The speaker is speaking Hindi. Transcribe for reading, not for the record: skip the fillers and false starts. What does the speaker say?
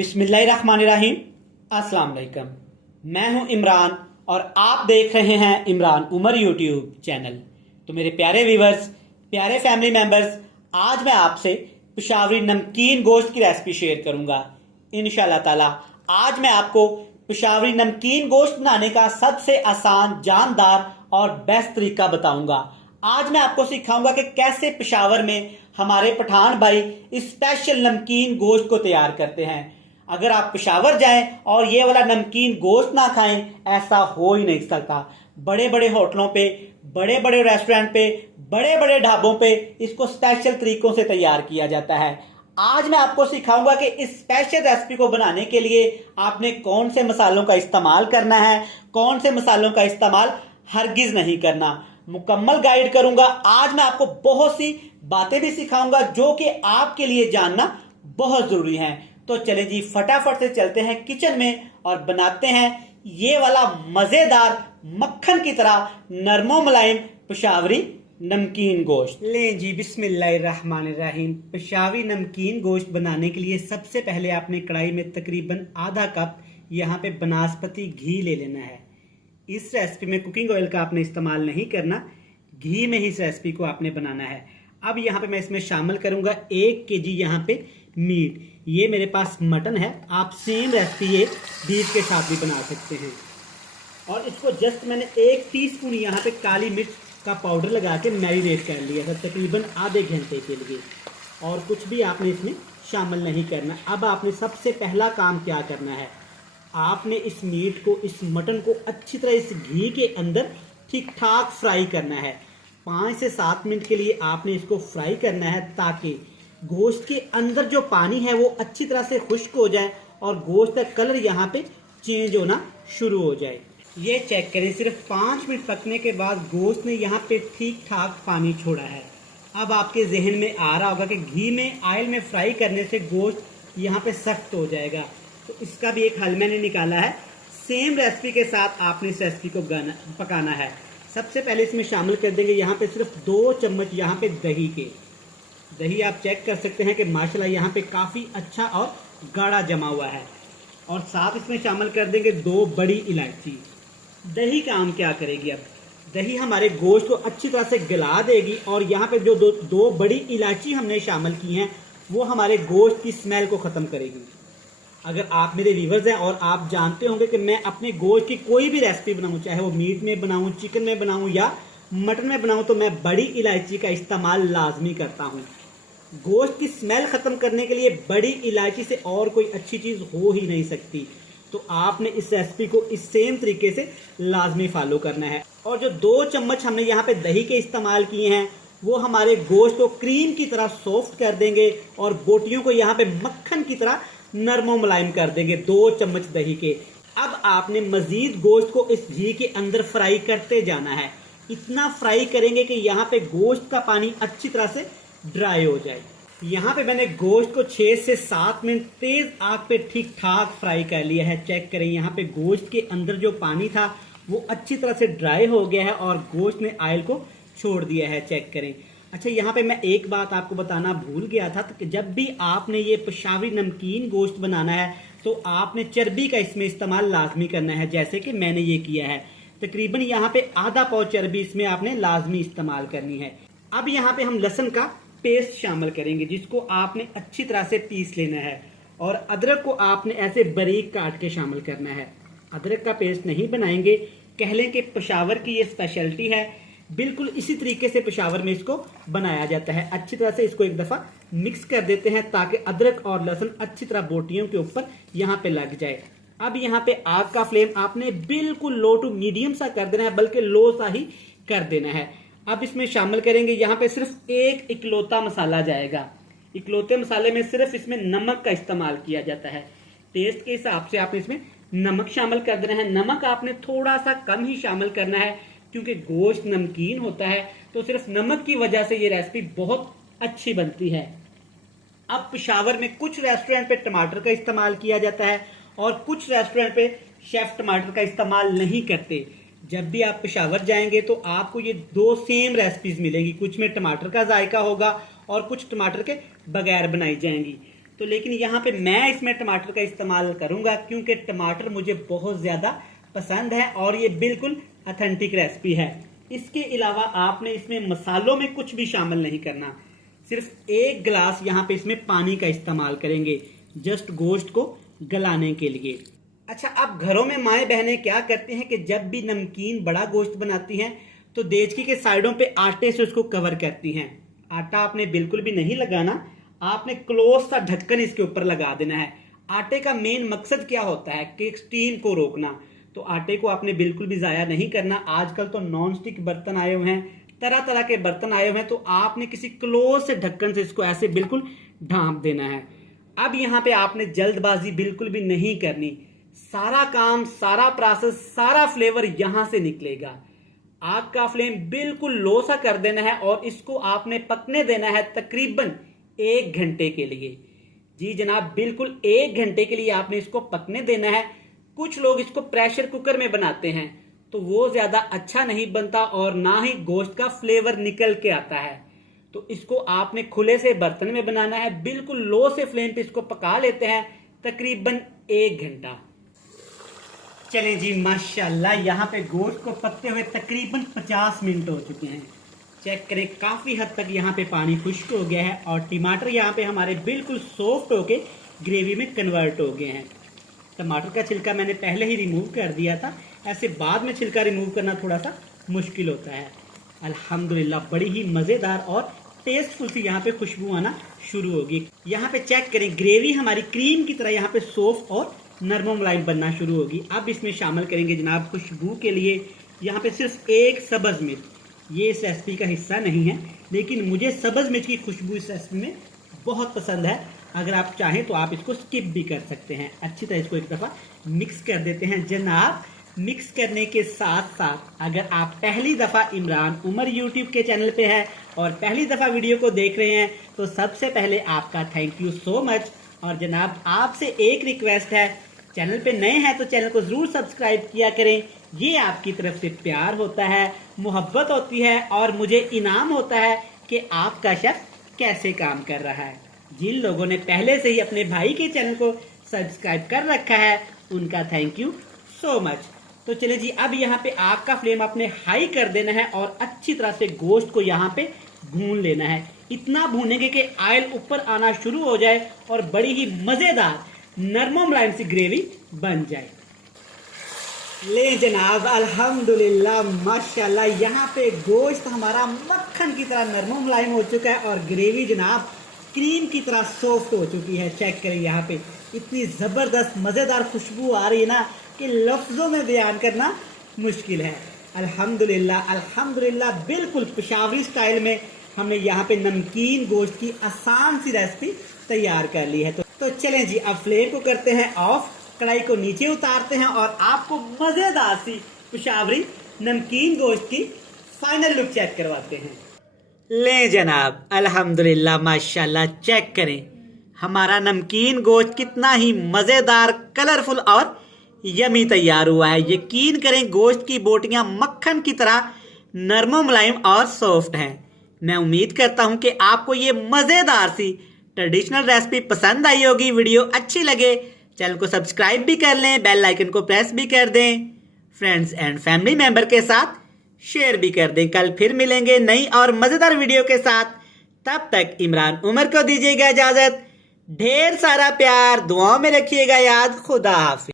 बिस्मिल्लाहिर्रहमानिर्रहीम। अस्सलाम वालेकुम। मैं हूं इमरान और आप देख रहे हैं इमरान उमर यूट्यूब चैनल। तो मेरे प्यारे व्यूवर्स, प्यारे फैमिली मेंबर्स, आज मैं आपसे पेशावरी नमकीन गोश्त की रेसिपी शेयर करूंगा इंशाल्लाह ताला। आज मैं आपको पेशावरी नमकीन गोश्त बनाने का सबसे आसान, जानदार और बेस्ट तरीका बताऊंगा। आज मैं आपको सिखाऊंगा कि कैसे पेशावर में हमारे पठान भाई इस स्पेशल नमकीन गोश्त को तैयार करते हैं। अगर आप पेशावर जाएं और ये वाला नमकीन गोश्त ना खाएं, ऐसा हो ही नहीं सकता। बड़े बड़े होटलों पे, बड़े बड़े रेस्टोरेंट पे, बड़े बड़े ढाबों पे इसको स्पेशल तरीकों से तैयार किया जाता है। आज मैं आपको सिखाऊंगा कि इस स्पेशल रेसिपी को बनाने के लिए आपने कौन से मसालों का इस्तेमाल करना है, कौन से मसालों का इस्तेमाल हरगिज नहीं करना। मुकम्मल गाइड करूंगा। आज मैं आपको बहुत सी बातें भी सिखाऊंगा जो कि आपके लिए जानना बहुत जरूरी है। तो चले जी, फटाफट से चलते हैं किचन में और बनाते हैं ये वाला मजेदार मक्खन की तरह नरमो मुलायम पेशावरी नमकीन गोश्त। लें जी, बिस्मिल्लाहिर्रहमानिर्रहीम। पेशावरी नमकीन गोश्त बनाने के लिए सबसे पहले आपने कढ़ाई में तकरीबन आधा कप यहाँ पे बनास्पति घी ले लेना है। इस रेसिपी में कुकिंग ऑयल का आपने इस्तेमाल नहीं करना, घी में ही इस रेसिपी को आपने बनाना है। अब यहाँ पे मैं इसमें शामिल करूंगा 1 केजी यहाँ पे मीट। ये मेरे पास मटन है, आप सेम रेसिपी ये बीफ के साथ भी बना सकते हैं। और इसको जस्ट मैंने 1 टीस्पून यहाँ पे काली मिर्च का पाउडर लगा के मैरिनेट कर लिया था तकरीबन आधे घंटे के लिए। और कुछ भी आपने इसमें शामिल नहीं करना। अब आपने सबसे पहला काम क्या करना है, आपने इस मीट को, इस मटन को अच्छी तरह इस घी के अंदर ठीक ठाक फ्राई करना है। 5 से 7 मिनट के लिए आपने इसको फ्राई करना है ताकि गोश्त के अंदर जो पानी है वो अच्छी तरह से खुश्क हो जाए और गोश्त का कलर यहाँ पे चेंज होना शुरू हो जाए। ये चेक करें, सिर्फ 5 मिनट पकने के बाद गोश्त ने यहाँ पे ठीक ठाक पानी छोड़ा है। अब आपके जहन में आ रहा होगा कि घी में, ऑयल में फ्राई करने से गोश्त यहाँ पे सख्त हो जाएगा। तो इसका भी एक हल मैंने निकाला है। सेम रेसिपी के साथ आपने इस रेसिपी को पकाना है। सबसे पहले इसमें शामिल कर देंगे यहाँ पे सिर्फ 2 चम्मच यहाँ पे दही के। दही आप चेक कर सकते हैं कि माशाल्लाह यहाँ पे काफ़ी अच्छा और गाढ़ा जमा हुआ है। और साथ इसमें शामिल कर देंगे 2 बड़ी इलायची। दही काम क्या करेगी, अब दही हमारे गोश्त को अच्छी तरह से गला देगी और यहाँ पे जो दो बड़ी इलायची हमने शामिल की हैं वो हमारे गोश्त की स्मेल को ख़त्म करेगी। अगर आप मेरे व्यूअर्स हैं और आप जानते होंगे कि मैं अपने गोश्त की कोई भी रेसिपी बनाऊं, चाहे वो मीट में बनाऊं, चिकन में बनाऊं या मटन में बनाऊं, तो मैं बड़ी इलायची का इस्तेमाल लाजमी करता हूं। गोश्त की स्मेल खत्म करने के लिए बड़ी इलायची से और कोई अच्छी चीज हो ही नहीं सकती। तो आपने इस रेसिपी को इस सेम तरीके से लाजमी फॉलो करना है। और जो 2 चम्मच हमने यहाँ पे दही के इस्तेमाल किए हैं वो हमारे गोश्त को क्रीम की तरह सॉफ्ट कर देंगे और बोटियों को यहाँ पे मक्खन की तरह नरमो मुलायम कर देंगे 2 चम्मच दही के। अब आपने मजीद गोश्त को इस घी के अंदर फ्राई करते जाना है। इतना फ्राई करेंगे कि यहाँ पे गोश्त का पानी अच्छी तरह से ड्राई हो जाए। यहाँ पे मैंने गोश्त को 6 से 7 मिनट तेज आग पे ठीक ठाक फ्राई कर लिया है। चेक करें, यहाँ पे गोश्त के अंदर जो पानी था वो अच्छी तरह से ड्राई हो गया है और गोश्त ने ऑयल को छोड़ दिया है। चेक करें। अच्छा, यहाँ पे मैं एक बात आपको बताना भूल गया था कि जब भी आपने ये पेशावरी नमकीन गोश्त बनाना है तो आपने चर्बी का इसमें इस्तेमाल लाजमी करना है, जैसे कि मैंने ये किया है। तकरीबन यहाँ पे आधा पाव चर्बी इसमें आपने लाजमी इस्तेमाल करनी है। अब यहाँ पे हम लहसुन का पेस्ट शामिल करेंगे जिसको आपने अच्छी तरह से पीस लेना है। और अदरक को आपने ऐसे बारीक काट के शामिल करना है। अदरक का पेस्ट नहीं बनाएंगे, कह लें कि पेशावर की ये स्पेशलिटी है। बिल्कुल इसी तरीके से पेशावर में इसको बनाया जाता है। अच्छी तरह से इसको एक दफ़ा मिक्स कर देते हैं ताकि अदरक और लहसुन अच्छी तरह बोटियों के ऊपर यहाँ पे लग जाए। अब यहाँ पे आग का फ्लेम आपने बिल्कुल लो टू मीडियम सा कर देना है, बल्कि लो सा ही कर देना है। अब इसमें शामिल करेंगे यहाँ पे सिर्फ एक इकलौता मसाला जाएगा। इकलौते मसाले में सिर्फ इसमें नमक का इस्तेमाल किया जाता है। टेस्ट के हिसाब से आपने इसमें नमक शामिल कर देना है। नमक आपने थोड़ा सा कम ही शामिल करना है क्योंकि गोश्त नमकीन होता है, तो सिर्फ नमक की वजह से ये रेसिपी बहुत अच्छी बनती है। अब पेशावर में कुछ रेस्टोरेंट पे टमाटर का इस्तेमाल किया जाता है और कुछ रेस्टोरेंट पे शेफ टमाटर का इस्तेमाल नहीं करते। जब भी आप पेशावर जाएंगे तो आपको ये 2 सेम रेसिपीज मिलेंगी। कुछ में टमाटर का जायका होगा और कुछ टमाटर के बगैर बनाई जाएंगी। तो लेकिन यहाँ पे मैं इसमें टमाटर का इस्तेमाल करूंगा क्योंकि टमाटर मुझे बहुत ज़्यादा पसंद है और ये बिल्कुल ऑथेंटिक रेसिपी है। इसके अलावा आपने इसमें मसालों में कुछ भी शामिल नहीं करना, सिर्फ 1 गिलास यहाँ पे इसमें पानी का इस्तेमाल करेंगे जस्ट गोश्त को गलाने के लिए। अच्छा, अब घरों में माएँ बहनें क्या करती हैं कि जब भी नमकीन बड़ा गोश्त बनाती हैं तो देचकी के साइडों पे आटे से उसको कवर करती हैं। आटा आपने बिल्कुल भी नहीं लगाना, आपने क्लोज सा ढक्कन इसके ऊपर लगा देना है। आटे का मेन मकसद क्या होता है कि स्टीम को रोकना, तो आटे को आपने बिल्कुल भी ज़ाया नहीं करना। आजकल तो नॉन स्टिक बर्तन आए हुए हैं, तरह तरह के बर्तन आए हुए हैं, तो आपने किसी क्लोज से ढक्कन से इसको ऐसे बिल्कुल ढांप देना है। अब यहाँ पे आपने जल्दबाजी बिल्कुल भी नहीं करनी, सारा काम, सारा प्रोसेस, सारा फ्लेवर यहां से निकलेगा। आग का फ्लेम बिल्कुल लो सा कर देना है और इसको आपने पकने देना है तकरीबन 1 घंटे के लिए। जी जनाब, बिल्कुल 1 घंटे के लिए आपने इसको पकने देना है। कुछ लोग इसको प्रेशर कुकर में बनाते हैं तो वो ज्यादा अच्छा नहीं बनता और ना ही गोश्त का फ्लेवर निकल के आता है। तो इसको आपने खुले से बर्तन में बनाना है, बिल्कुल लो से फ्लेम पे इसको पका लेते हैं तकरीबन 1 घंटा। चलें जी, माशाल्लाह यहाँ पे गोश्त को पकते हुए तकरीबन 50 मिनट हो चुके हैं। चेक करें, काफ़ी हद तक यहाँ पे पानी खुश्क हो गया है और टमाटर यहाँ पे हमारे बिल्कुल सॉफ्ट होके ग्रेवी में कन्वर्ट हो गए हैं। टमाटर का छिलका मैंने पहले ही रिमूव कर दिया था, ऐसे बाद में छिलका रिमूव करना थोड़ा सा मुश्किल होता है। अल्हम्दुलिल्लाह बड़ी ही मज़ेदार और टेस्टफुल सी यहाँ पे खुशबू आना शुरू होगी। यहाँ पे चेक करें, ग्रेवी हमारी क्रीम की तरह यहाँ पे सॉफ्ट और नरम मुलायम बनना शुरू होगी। अब इसमें शामिल करेंगे जनाब खुशबू के लिए यहाँ पे सिर्फ 1 सब्ज़ मिर्च। ये इस रेसिपी का हिस्सा नहीं है लेकिन मुझे सब्ज़ मिर्च की खुशबू इस रेसिपी में बहुत पसंद है। अगर आप चाहें तो आप इसको स्किप भी कर सकते हैं। अच्छी तरह इसको एक दफ़ा मिक्स कर देते हैं जनाब। मिक्स करने के साथ साथ अगर आप पहली दफ़ा इमरान उमर यूट्यूब के चैनल पे है और पहली दफ़ा वीडियो को देख रहे हैं तो सबसे पहले आपका थैंक यू सो मच। और जनाब आपसे एक रिक्वेस्ट है, चैनल पे नए हैं तो चैनल को ज़रूर सब्सक्राइब किया करें। ये आपकी तरफ से प्यार होता है, मोहब्बत होती है और मुझे इनाम होता है कि आपका शेफ कैसे काम कर रहा है। जिन लोगों ने पहले से ही अपने भाई के चैनल को सब्सक्राइब कर रखा है उनका थैंक यू सो मच। तो चले जी, अब यहाँ पे आग का फ्लेम आपने हाई कर देना है और अच्छी तरह से गोश्त को यहाँ पे भून लेना है। इतना भूनेंगे कि ऑयल ऊपर आना शुरू हो जाए और बड़ी ही मज़ेदार नरम मुलायम सी ग्रेवी बन जाए। ले जनाब, अल्हम्दुलिल्लाह माशाल्लाह यहाँ पे गोश्त हमारा मक्खन की तरह नरम मुलायम हो चुका है और ग्रेवी जनाब क्रीम की तरह सॉफ्ट हो चुकी है। चेक करें, यहाँ पे इतनी ज़बरदस्त मज़ेदार खुशबू आ रही है ना कि लफ्ज़ों में बयान करना मुश्किल है। अल्हम्दुलिल्लाह अल्हम्दुलिल्लाह, बिल्कुल पेशावरी स्टाइल में हमने यहाँ पे नमकीन गोश्त की आसान सी रेसिपी तैयार कर ली है। तो चलें जी, अब फ्लेम को करते हैं ऑफ, कढ़ाई को नीचे उतारते हैं और आपको मज़ेदार सी पेशावरी नमकीन गोश्त की फाइनल लुक चेक करवाते हैं। ले जनाब, अल्हम्दुलिल्लाह माशाल्लाह, चेक करें हमारा नमकीन गोश्त कितना ही मज़ेदार, कलरफुल और यमी तैयार हुआ है। यकीन करें गोश्त की बोटियां मक्खन की तरह नरम मुलायम और सॉफ्ट हैं। मैं उम्मीद करता हूं कि आपको ये मज़ेदार सी ट्रेडिशनल रेसिपी पसंद आई होगी। वीडियो अच्छी लगे चैनल को सब्सक्राइब भी कर लें, बेल आइकन को प्रेस भी कर दें, फ्रेंड्स एंड फैमिली मेंबर के साथ शेयर भी कर दें। कल फिर मिलेंगे नई और मज़ेदार वीडियो के साथ। तब तक इमरान उमर को दीजिएगा इजाज़त। ढेर सारा प्यार, दुआओं में रखिएगा याद। खुदा हाफिज़।